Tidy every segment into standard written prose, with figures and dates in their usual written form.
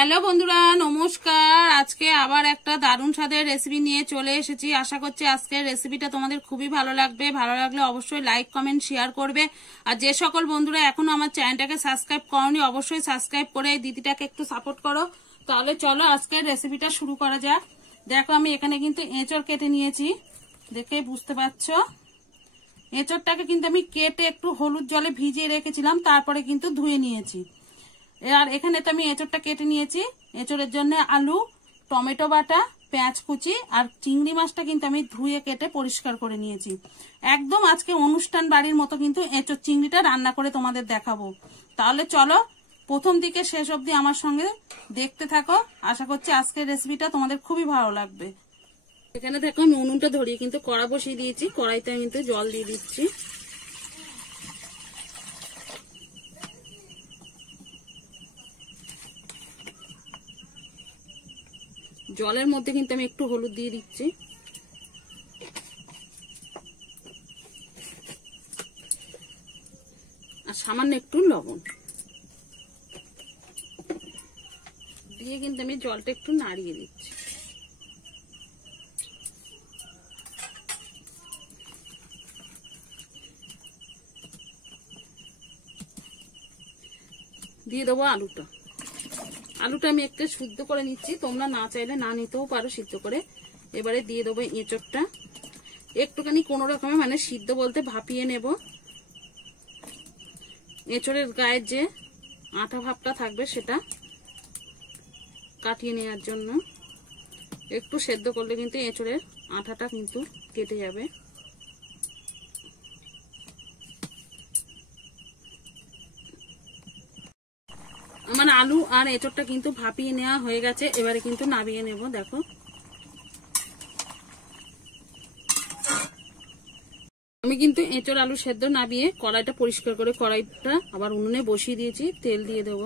Hello বন্ধুরা, নমস্কার। আজকে আবার একটা দারুণ স্বাদের রেসিপি নিয়ে চলে এসেছি। আশা করছি আজকের রেসিপিটা তোমাদের খুবই ভালো লাগবে। ভালো লাগলে অবশ্যই লাইক কমেন্ট শেয়ার করবে। আর যে সকল বন্ধুরা এখনো আমার চ্যানেলটাকে সাবস্ক্রাইব করনি, অবশ্যই সাবস্ক্রাইব করে এই দিদিটাকে একটু সাপোর্ট করো। তাহলে চলো আজকের রেসিপিটা শুরু করা যাক। দেখো, আমি এখানে কিন্তু এঁচড় কেটে নিয়েছি, দেখেই বুঝতে পারছো। এঁচড়টাকে কিন্তু আমি কেটে একটু হলুদ জলে ভিজিয়ে রেখেছিলাম, তারপরে কিন্তু ধুয়ে নিয়েছি। আর এখানে তো আমি এঁচড়টা কেটে নিয়েছি। এঁচড়ের জন্য আলু, টমেটো বাটা, পেঁয়াজ কুচি আর চিংড়ি মাছটা কিন্তু আমি ধুয়ে কেটে পরিষ্কার করে নিয়েছি। একদম আজকে অনুষ্ঠান বাড়ির মতো কিন্তু এঁচড় চিংড়িটা রান্না করে তোমাদের দেখাবো। তাহলে চলো প্রথম দিকে শেষ অবধি আমার সঙ্গে দেখতে থাকো। আশা করছি আজকের রেসিপিটা তোমাদের খুবই ভালো লাগবে। এখানে দেখো, আমি উনুনটা ধরিয়ে কিন্তু কড়া বসিয়ে দিয়েছি। কড়াইতে আমি কিন্তু জল দিয়ে দিচ্ছি। জলের মধ্যে কিন্তু আমি একটু হলুদ দিয়ে দিচ্ছি, আর সামান্য একটু লবণ দিয়ে কিন্তু আমি জলটা একটু নাড়িয়ে দিচ্ছি। দিয়ে দেবো আলুটা। আলুটা আমি একটু সিদ্ধ করে নিচ্ছি, তোমরা না চাইলে না নিতেও পারো সিদ্ধ করে। এবারে দিয়ে দেবো এঁচড়টা একটুখানি কোনো রকমে, মানে সিদ্ধ বলতে ভাপিয়ে নেব। এঁচড়ের গায়ের যে আঠা ভাবটা থাকবে সেটা কাটিয়ে নেওয়ার জন্য। একটু সেদ্ধ করলে কিন্তু এঁচড়ের আঠাটা কিন্তু কেটে যাবে। আমার আলু আর এঁচড়টা কিন্তু ভাপিয়ে নেওয়া হয়ে গেছে। এবারে কিন্তু নামিয়ে নেব। দেখো, আমি কিন্তু এঁচড় আলু সেদ্ধ নামিয়ে কড়াইটা পরিষ্কার করে কড়াইটা আবার উনুনে বসিয়ে দিয়েছি। তেল দিয়ে দেব।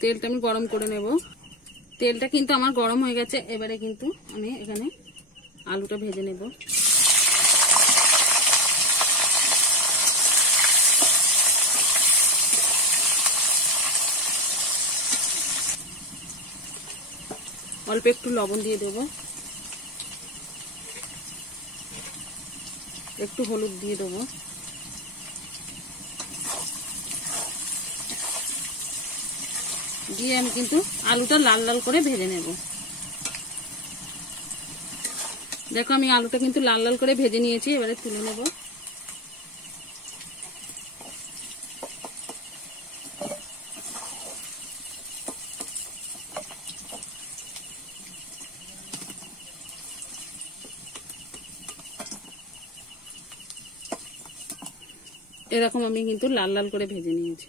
তেলটা আমি গরম করে নেব। তেলটা কিন্তু আমার গরম হয়ে গেছে। এবারে কিন্তু আমি এখানে আলুটা ভেজে নেব। অল্প একটু লবণ দিয়ে দেব, একটু হলুদ দিয়ে দেবো, দিয়ে আমি কিন্তু আলুটা লাল লাল করে ভেজে নেব। দেখো, আমি আলুটা কিন্তু লাল লাল করে ভেজে নিয়েছি। এবারে তুলে নেব। এরকম আমি কিন্তু লাল লাল করে ভেজে নিয়েছি।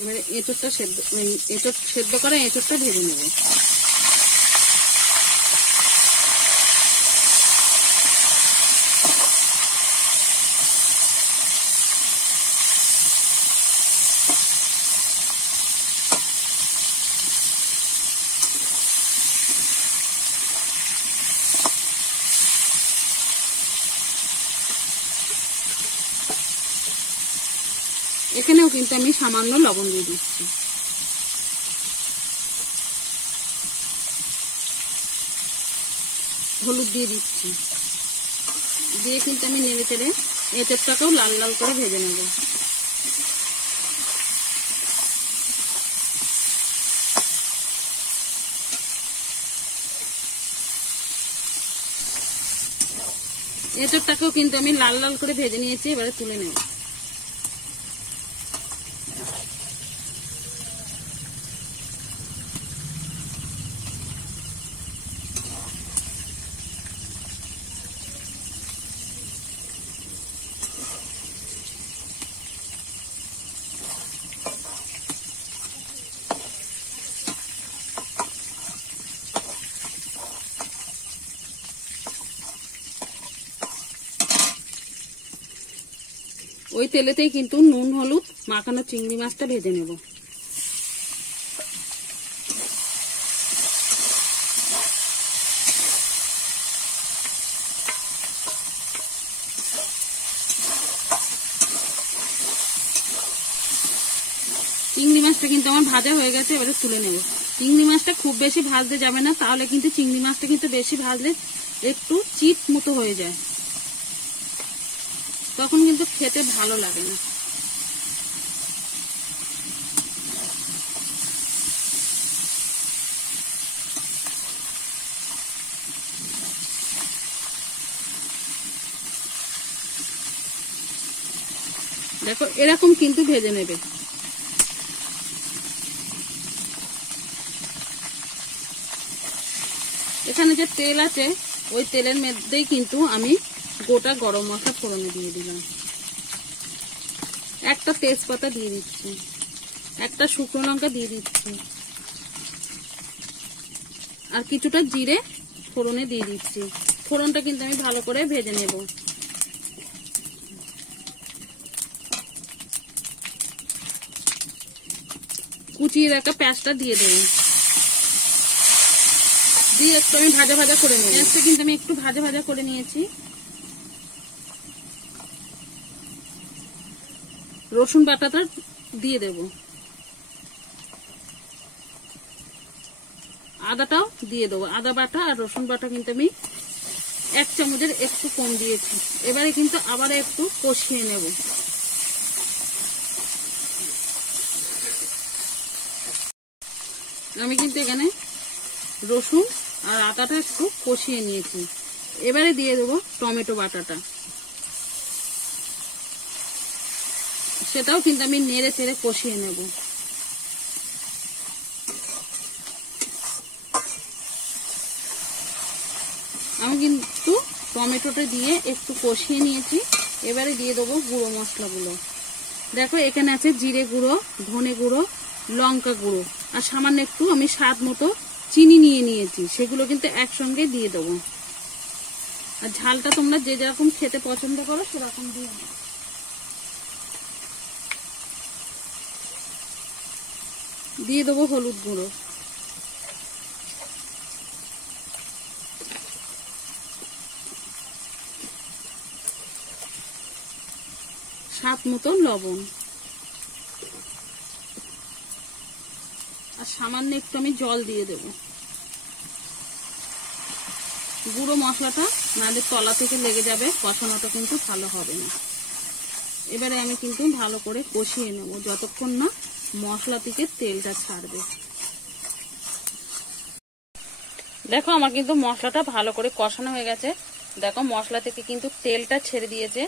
এবারে এঁচড়টা সেদ্ধ করে এঁচড়টা ভেজে নেব। এখানেও কিন্তু আমি সামান্য লবণ দিয়ে দিচ্ছি। হলুদ দিয়ে দিচ্ছি, দিয়ে কিন্তু আমি নেড়ে চেড়ে এঁচড়টাকেও লাল লাল করে ভেজে নেব। এঁচড়টাকেও কিন্তু আমি লাল লাল করে ভেজে নিয়েছি। এবারে তুলে নেব। ওই তেলেতেই কিন্তু নুন হলুদ মাখানো চিংড়ি মাছটা ভেজে নেব। চিংড়ি মাছটা কিন্তু আমার ভাজা হয়ে গেছে, এবারে তুলে নেব। চিংড়ি মাছটা খুব বেশি ভাজতে যাবে না, তাহলে কিন্তু চিংড়ি মাছটা কিন্তু বেশি ভাজলে একটু চিট মতো হয়ে যায়, তখন কিন্তু খেতে ভালো লাগে না। দেখো এরকম কিন্তু ভেজে নেবে। এখানে যে তেল আছে ওই তেলের মধ্যেই কিন্তু আমি গোটা গরম মশলা ফোড়নে দিয়ে দিলাম, একটা তেজপাতা দিয়ে দিচ্ছি, একটা শুকনো লঙ্কা দিয়ে দিচ্ছি, আর কিছুটা জিরে ফোড়নে দিয়ে দিচ্ছি। ফোড়নটা কিন্তু আমি ভালো করে ভেজে নেব। কুচিয়ে রাখা পেঁয়াজটা দিয়ে দেবো, দিয়ে একটু আমি ভাজা ভাজা করে নেব। পেঁয়াজটা কিন্তু আমি একটু ভাজা ভাজা করে নিয়েছি। রসুন বাটাটা দিয়ে দেব, আদাটাও দিয়ে দেবো। আদা বাটা আর রসুন বাটা কিন্তু আমি 1 চামচের একটু কম দিয়েছি। এবারে কিন্তু আবার একটু কষিয়ে নেব। আমি কিন্তু এখানে রসুন আর আদাটা একটু কষিয়ে নিয়েছি। এবারে দিয়ে দেবো টমেটো বাটাটা, সেটাও কিন্তু আমি নেড়ে চেড়ে কষিয়ে নেব। আমি কিন্তু টমেটোটা দিয়ে একটু কষিয়ে নিয়েছি। এবারে দিয়ে দেবো গুঁড়ো মশলাগুলো। দেখো এখানে আছে জিরে গুঁড়ো, ধনে গুঁড়ো, লঙ্কা গুঁড়ো, আর সামান্য একটু আমি স্বাদ মতো চিনি নিয়ে নিয়েছি, সেগুলো কিন্তু একসঙ্গে দিয়ে দেবো। আর ঝালটা তোমরা যে যেরকম খেতে পছন্দ করো সেরকম দিয়ে দেবো। দিয়ে দেবো হলুদ গুঁড়ো, স্বাদ মতো লবণ, আর সামান্য একটু আমি জল দিয়ে দেব। গুঁড়ো মশলাটা নাহলে তলা থেকে লেগে যাবে, কষানোটা কিন্তু ভালো হবে না। এবারে আমি কিন্তু ভালো করে কষিয়ে নেব যতক্ষণ না মশলা থেকে তেলটা ছাড়বে। দেখো আমার কিন্তু মশলাটা ভালো করে কষানো হয়ে গেছে। দেখো মশলা থেকে কিন্তু তেলটা ছেড়ে দিয়েছে।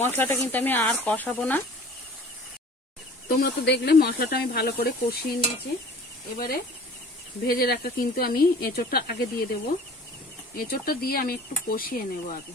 মশলাটা কিন্তু আমি আর কষাবো না। তোমরা তো দেখলে মশলাটা আমি ভালো করে কষিয়ে নিয়েছি। এবারে ভেজে রাখা কিন্তু আমি এঁচোড়টা আগে দিয়ে দেব। এঁচোড়টা দিয়ে আমি একটু কষিয়ে নেব আগে।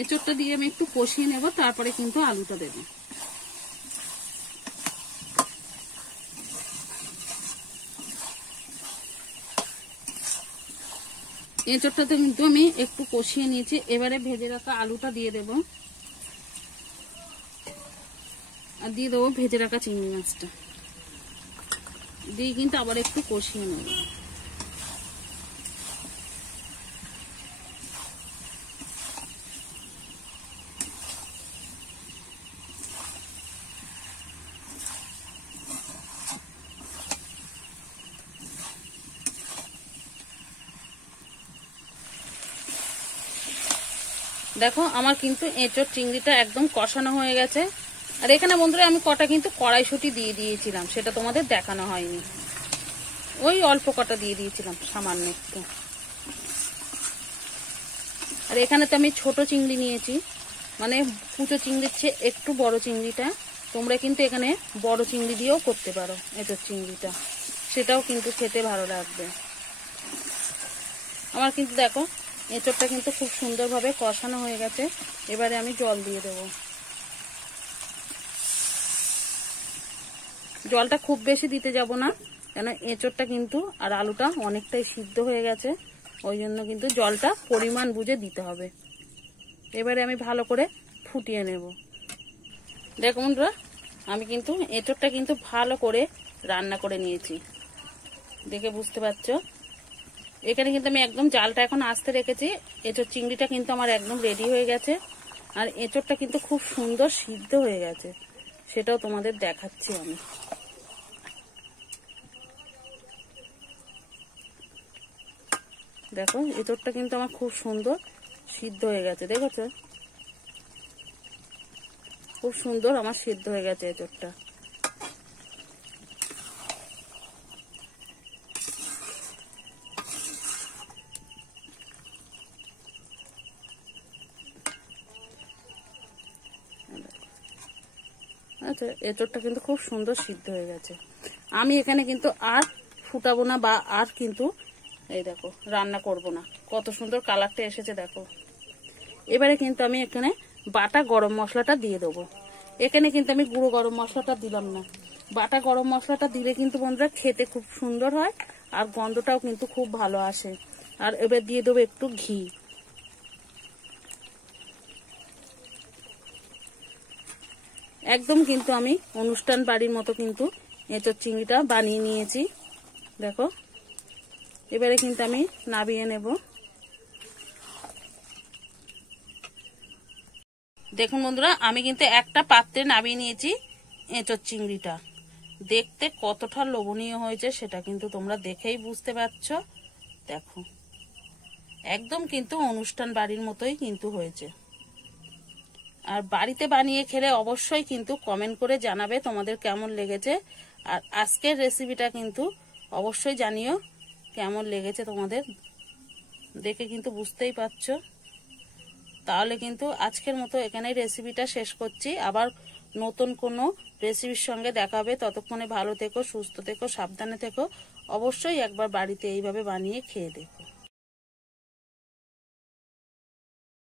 এঁচোড়টা দিয়ে আমি একটু কষিয়ে নেব, তারপরে কিন্তু আলুটা দেব। এঁচোড়টাতে কিন্তু আমি একটু কষিয়ে নিয়েছি। এবারে ভেজে রাখা আলুটা দিয়ে দেব, আর দিয়ে দেবো ভেজে রাখা চিংড়ি মাছটা দিয়ে কিন্তু আবার একটু কষিয়ে নেব। দেখো আমার কিন্তু এঁচোড় চিংড়িটা একদম কষানো হয়ে গেছে। আর এখানে বন্ধুরা আমি কটা কিন্তু কড়াইশুঁটি দিয়ে দিয়েছিলাম, সেটা তোমাদের দেখানো হয়নি। ওই অল্প কটা দিয়ে দিয়েছিলাম, সামান্য একটু। আর এখানে তো আমি ছোট চিংড়ি নিয়েছি, মানে কুচো চিংড়ির চেয়ে একটু বড় চিংড়িটা। তোমরা কিন্তু এখানে বড় চিংড়ি দিয়েও করতে পারো এঁচোড় চিংড়িটা, সেটাও কিন্তু খেতে ভালো লাগবে। আমার কিন্তু দেখো এঁচোড়টা কিন্তু খুব সুন্দরভাবে কষানো হয়ে গেছে। এবারে আমি জল দিয়ে দেবো। জলটা খুব বেশি দিতে যাব না, কেন এঁচোড়টা কিন্তু আর আলুটা অনেকটাই সিদ্ধ হয়ে গেছে, ওই জন্য কিন্তু জলটা পরিমাণ বুঝে দিতে হবে। এবারে আমি ভালো করে ফুটিয়ে নেব। দেখুন বন্ধুরা, আমি কিন্তু এঁচোড়টা কিন্তু ভালো করে রান্না করে নিয়েছি, দেখে বুঝতে পারছো। এখানে কিন্তু আমি একদম জালটা এখন আস্তে রেখেছি। এঁচোড় চিংড়িটা কিন্তু আমার একদম রেডি হয়ে গেছে, আর এঁচোড়টা কিন্তু খুব সুন্দর সিদ্ধ হয়ে গেছে, সেটাও তোমাদের দেখাচ্ছি আমি। দেখো এঁচোড়টা কিন্তু আমার খুব সুন্দর সিদ্ধ হয়ে গেছে, দেখেছো? খুব সুন্দর আমার সিদ্ধ হয়ে গেছে এঁচোড়টা। আচ্ছা, এঁচোড়টা কিন্তু খুব সুন্দর সিদ্ধ হয়ে গেছে। আমি এখানে কিন্তু আর ফুটাবো না, বা আর কিন্তু এই দেখো রান্না করব না। কত সুন্দর কালারটা এসেছে দেখো। এবারে কিন্তু আমি এখানে বাটা গরম মশলাটা দিয়ে দেবো। এখানে কিন্তু আমি গুঁড়ো গরম মশলাটা দিলাম না, বাটা গরম মশলাটা দিলে কিন্তু বন্ধুরা খেতে খুব সুন্দর হয়, আর গন্ধটাও কিন্তু খুব ভালো আসে। আর এবার দিয়ে দেবো একটু ঘি। একদম কিন্তু আমি অনুষ্ঠান বাড়ির মতো কিন্তু এঁচোড় চিংড়িটা বানিয়ে নিয়েছি, দেখো। এবারে কিন্তু আমি নামিয়ে নেব। দেখুন বন্ধুরা, আমি কিন্তু একটা পাত্রে নামিয়ে নিয়েছি এঁচোড় চিংড়িটা। দেখতে কতটা লোভনীয় হয়েছে সেটা কিন্তু তোমরা দেখেই বুঝতে পারছো। দেখো একদম কিন্তু অনুষ্ঠান বাড়ির মতোই কিন্তু হয়েছে। আর বাড়িতে বানিয়ে খেলে অবশ্যই কিন্তু কমেন্ট করে জানাবে তোমাদের কেমন লেগেছে। আর আজকের রেসিপিটা কিন্তু অবশ্যই জানিও কেমন লেগেছে তোমাদের, দেখে কিন্তু বুঝতেই পারছো। তাহলে কিন্তু আজকের মতো এখানেই রেসিপিটা শেষ করছি। আবার নতুন কোনো রেসিপির সঙ্গে দেখা হবে। ততক্ষণে ভালো থেকো, সুস্থ থেকো, সাবধানে থেকো। অবশ্যই একবার বাড়িতে এইভাবে বানিয়ে খেয়ে দে।